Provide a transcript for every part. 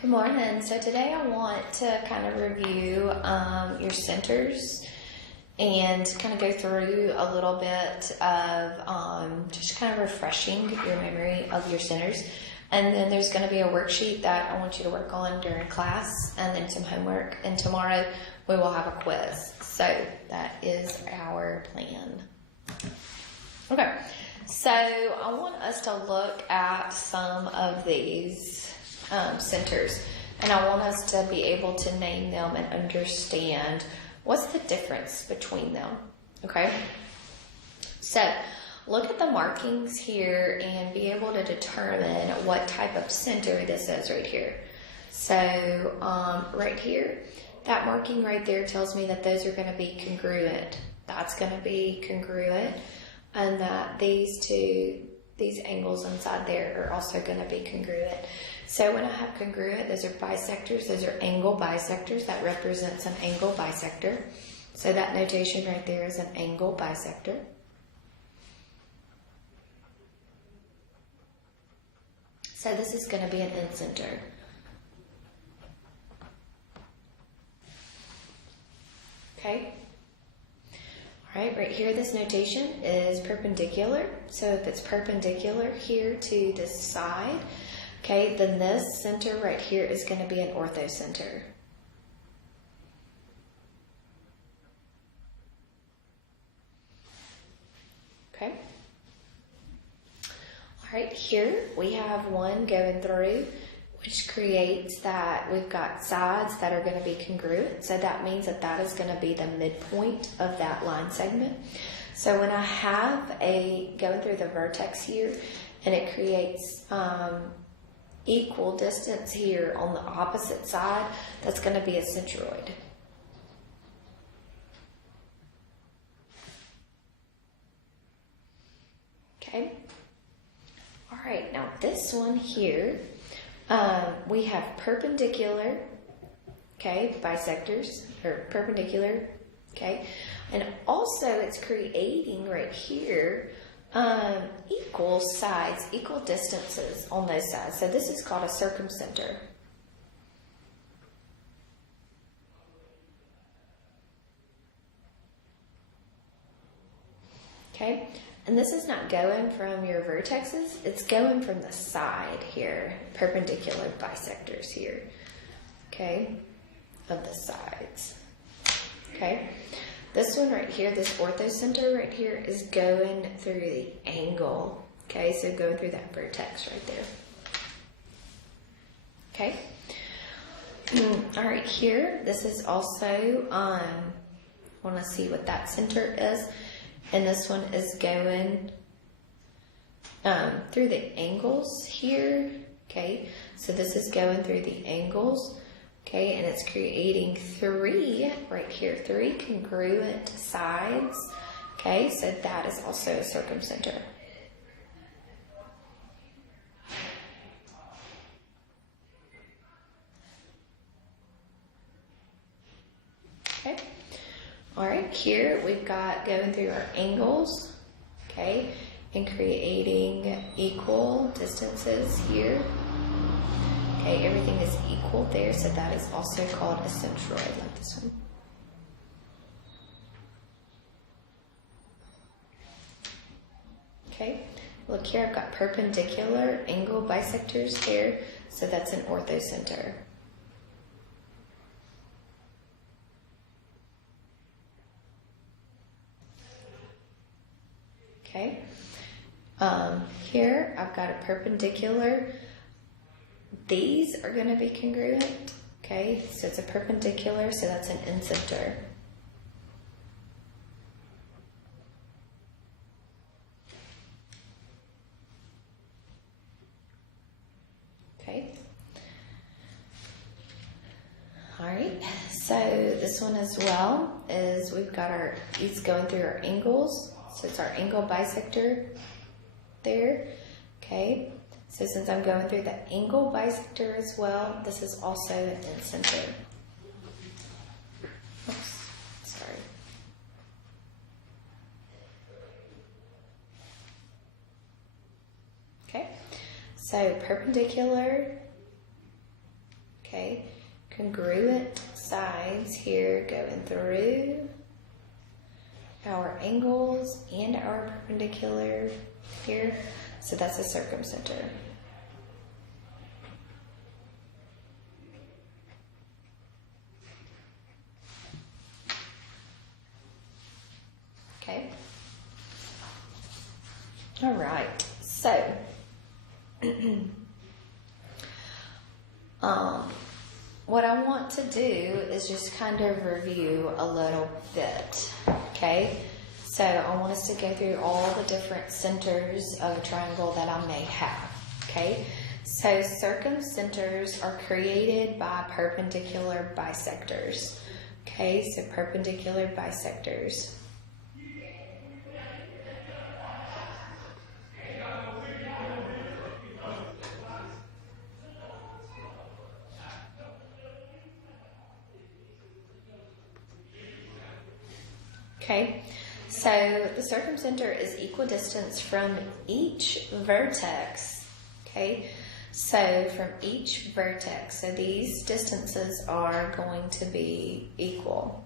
Good morning. So today I want to kind of review your centers and kind of go through a little bit of just kind of refreshing your memory of your centers. And then there's going to be a worksheet that I want you to work on during class, and then some homework. And tomorrow we will have a quiz. So that is our plan. Okay. So I want us to look at some of these centers, and I want us to be able to name them and understand what's the difference between them. Okay, so look at the markings here and be able to determine what type of center this is right here. So right here, that marking right there tells me that those are going to be congruent. That's going to be congruent, and that these angles inside there are also going to be congruent. So when I have congruent, those are bisectors, those are angle bisectors. That represents an angle bisector. So that notation right there is an angle bisector. So this is going to be an incenter. Okay. All right, right here, this notation is perpendicular. So if it's perpendicular here to this side, okay, then this center right here is going to be an ortho center. Okay. All right, here we have one going through, which creates that we've got sides that are going to be congruent. So that means that that is going to be the midpoint of that line segment. So when I have a going through the vertex here, and it creates equal distance here on the opposite side, that's going to be a centroid. Okay. All right, now this one here, we have perpendicular, okay, bisectors, or perpendicular, okay, and also it's creating right here equal sides, equal distances on those sides. So this is called a circumcenter. Okay, and this is not going from your vertexes, it's going from the side here, perpendicular bisectors here, okay, of the sides. Okay, this one right here, this ortho center right here is going through the angle, okay, so going through that vertex right there. Okay, all right, here, this is also, I want to see what that center is. And this one is going through the angles here, okay? So this is going through the angles, okay? And it's creating three, right here, three congruent sides, okay? So that is also a circumcenter. Okay. All right, here we've got going through our angles, okay, and creating equal distances here. Okay, everything is equal there, so that is also called a centroid, like this one. Okay, look here, I've got perpendicular angle bisectors here, so that's an ortho center. Okay, here I've got a perpendicular. These are going to be congruent. Okay, so it's a perpendicular, so that's an incenter. Okay. All right, so this one as well is we've got our, it's going through our angles. So it's our angle bisector there, okay? So since I'm going through the angle bisector as well, this is also an incenter. Oops, sorry. Okay, so perpendicular okay? Congruent sides here going through our angles and our perpendicular here. So that's a circumcenter. Okay. All right. So, what I want to do is just kind of review a little bit. Okay. So I want us to go through all the different centers of a triangle that I may have. Okay. So circumcenters are created by perpendicular bisectors. Okay. So perpendicular bisectors. Okay, so the circumcenter is equidistant from each vertex. Okay, so from each vertex, so these distances are going to be equal.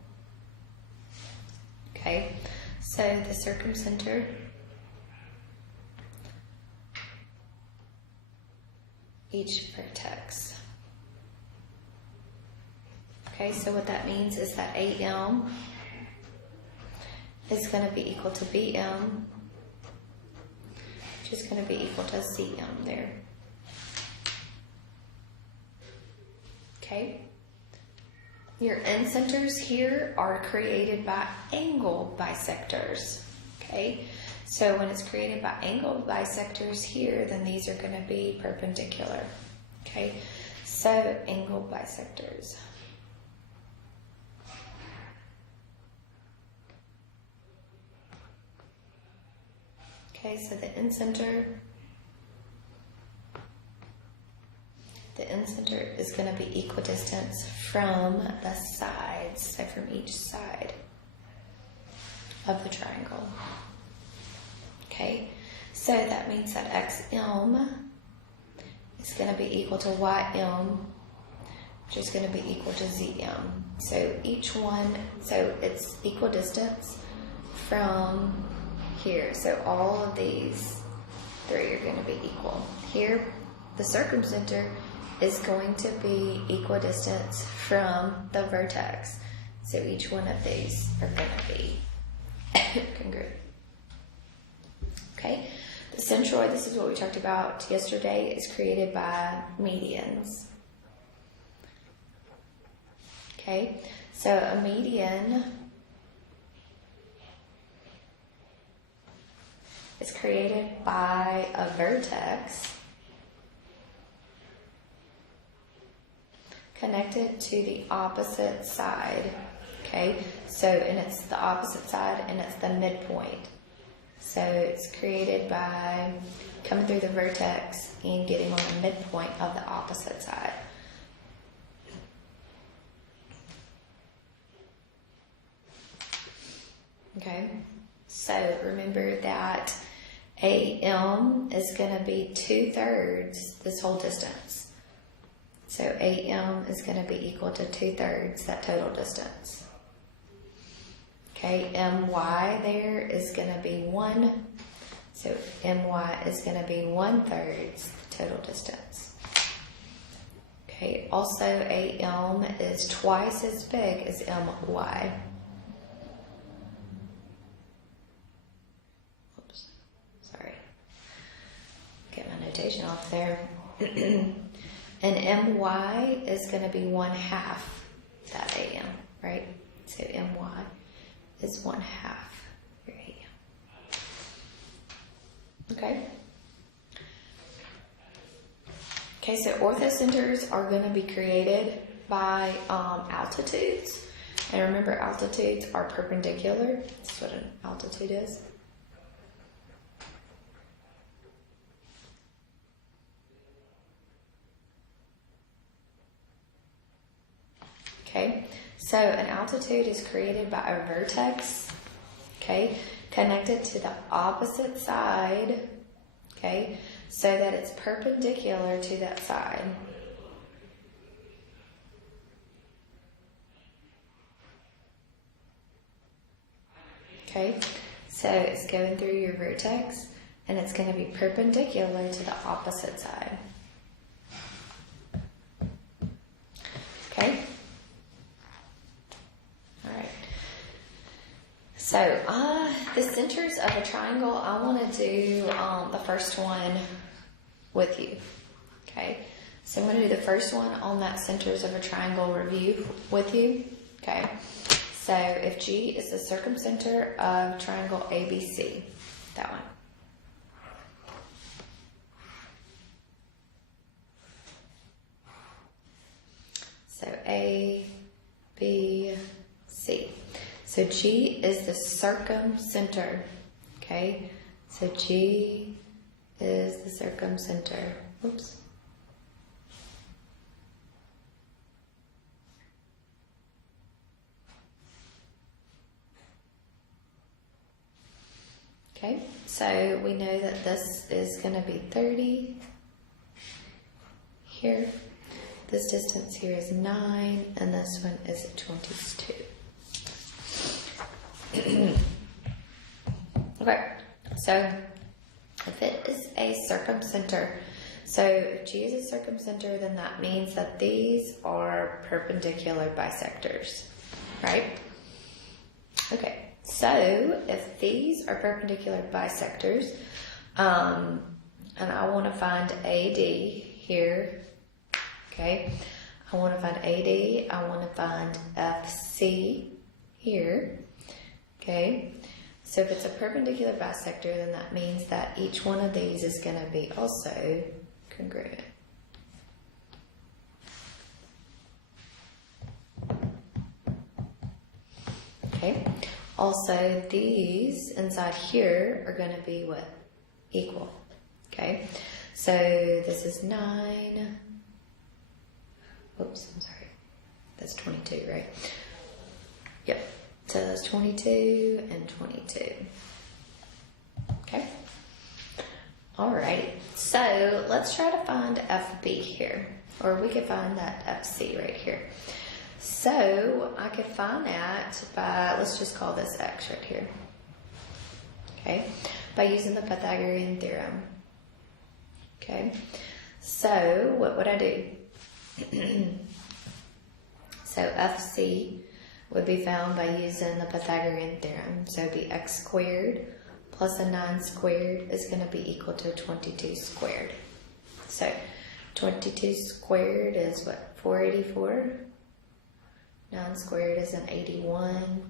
Okay, so the circumcenter each vertex. Okay, so what that means is that AM is going to be equal to BM, which is going to be equal to CM there. Okay. Your end centers here are created by angle bisectors. Okay. So when it's created by angle bisectors here, then these are going to be perpendicular. Okay. So angle bisectors. Okay, so the end center is going to be equidistant from the sides, so from each side of the triangle. Okay, so that means that XM is going to be equal to YM, which is going to be equal to ZM. So each one, so it's equidistant from here. So all of these three are going to be equal. Here, the circumcenter is going to be equidistant from the vertex. So each one of these are going to be congruent. Okay, the centroid, this is what we talked about yesterday, is created by medians. Okay, so a median is created by a vertex connected to the opposite side. Okay, so and it's the opposite side and it's the midpoint. So it's created by coming through the vertex and getting on the midpoint of the opposite side. Okay, so remember that AM is going to be 2/3 this whole distance. So AM is going to be equal to 2/3 that total distance. Okay, MY there is going to be 1. So MY is going to be 1/3 the total distance. Okay, also AM is twice as big as MY. Oops, sorry. Get my notation off there. And MY is going to be 1/2 that AM, right? So MY is 1/2 your AM. Okay. Okay, so ortho centers are going to be created by altitudes. And remember, altitudes are perpendicular. That's what an altitude is. Okay, so an altitude is created by a vertex, okay, connected to the opposite side, okay, so that it's perpendicular to that side. Okay, so it's going through your vertex, and it's going to be perpendicular to the opposite side. Okay? Alright. So, the centers of a triangle, I want to do the first one with you. Okay? So I'm going to do the first one on that centers of a triangle review with you. Okay? So if G is the circumcenter of triangle ABC, that one. So A, B, C. So G is the circumcenter. Okay? So G is the circumcenter. Oops. Okay, so we know that this is going to be 30 here. This distance here is 9, and this one is 22. Okay, so if it is a circumcenter, so if G is a circumcenter, then that means that these are perpendicular bisectors, right? Okay. So, if these are perpendicular bisectors, and I want to find AD here, okay, I want to find AD, I want to find FC here, okay, so if it's a perpendicular bisector, then that means that each one of these is going to be also congruent. Okay. Also, these inside here are going to be what? Equal. Okay? So, this is 9. Oops, I'm sorry. That's 22, right? Yep. So, that's 22 and 22. Okay? Alrighty. So, let's try to find FB here. Or we could find that FC right here. So, I could find that by, let's just call this X right here. Okay? By using the Pythagorean Theorem. Okay? So, what would I do? So, FC would be found by using the Pythagorean Theorem. So, it'd be X squared plus a 9 squared is going to be equal to 22 squared. So, 22 squared is what? 484? 9 squared is an 81,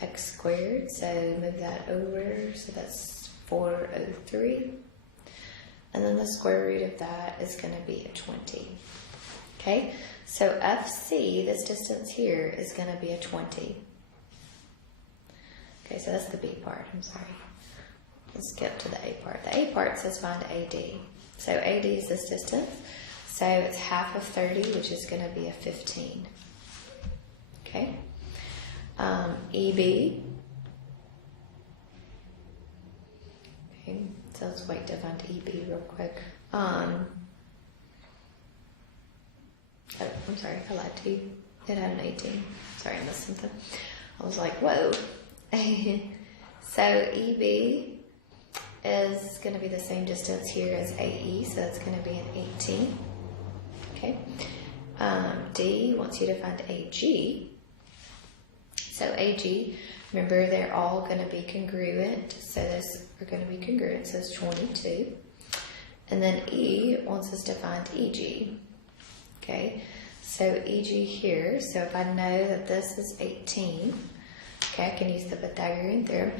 x squared, so move that over, so that's 403. And then the square root of that is going to be a 20. Okay, so FC, this distance here, is going to be a 20. Okay, so that's the B part, I'm sorry. Let's skip to the A part. The A part says find AD. So AD is this distance, so it's half of 30, which is going to be a 15. Okay, EB, okay, so let's wait to find EB real quick. Oh, I'm sorry, I lied to you. It had an 18. Sorry, I missed something. I was like, whoa. So EB is going to be the same distance here as AE, so that's going to be an 18. Okay. D wants you to find AG. So AG, remember they're all going to be congruent, so those are going to be congruent, so it's 22. And then E wants us to find EG. Okay, so EG here, so if I know that this is 18, okay, I can use the Pythagorean Theorem.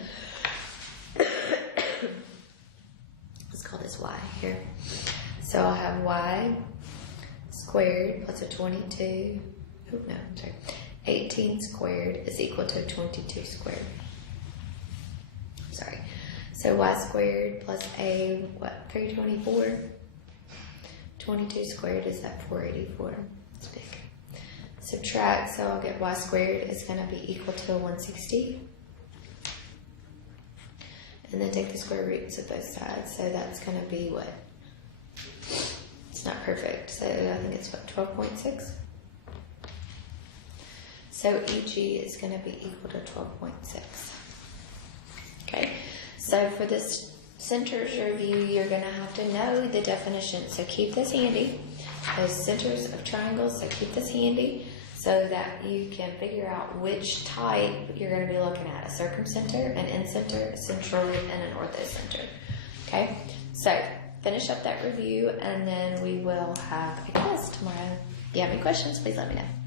Let's call this Y here. So I'll have Y squared plus a 22, oh no, I'm sorry, 18 squared is equal to 22 squared. Sorry. So Y squared plus A, what, 324? 22 squared is that 484. It's big. Subtract, so I'll get Y squared is going to be equal to 160. And then take the square roots of both sides. So that's going to be what? It's not perfect. So I think it's what, 12.6? So EG is going to be equal to 12.6. So for this centers review, you're going to have to know the definition. So keep this handy. Those centers of triangles, so keep this handy so that you can figure out which type you're going to be looking at. A circumcenter, an incenter, a centroid, and an orthocenter. Okay? So finish up that review, and then we will have a quiz tomorrow. If you have any questions, please let me know.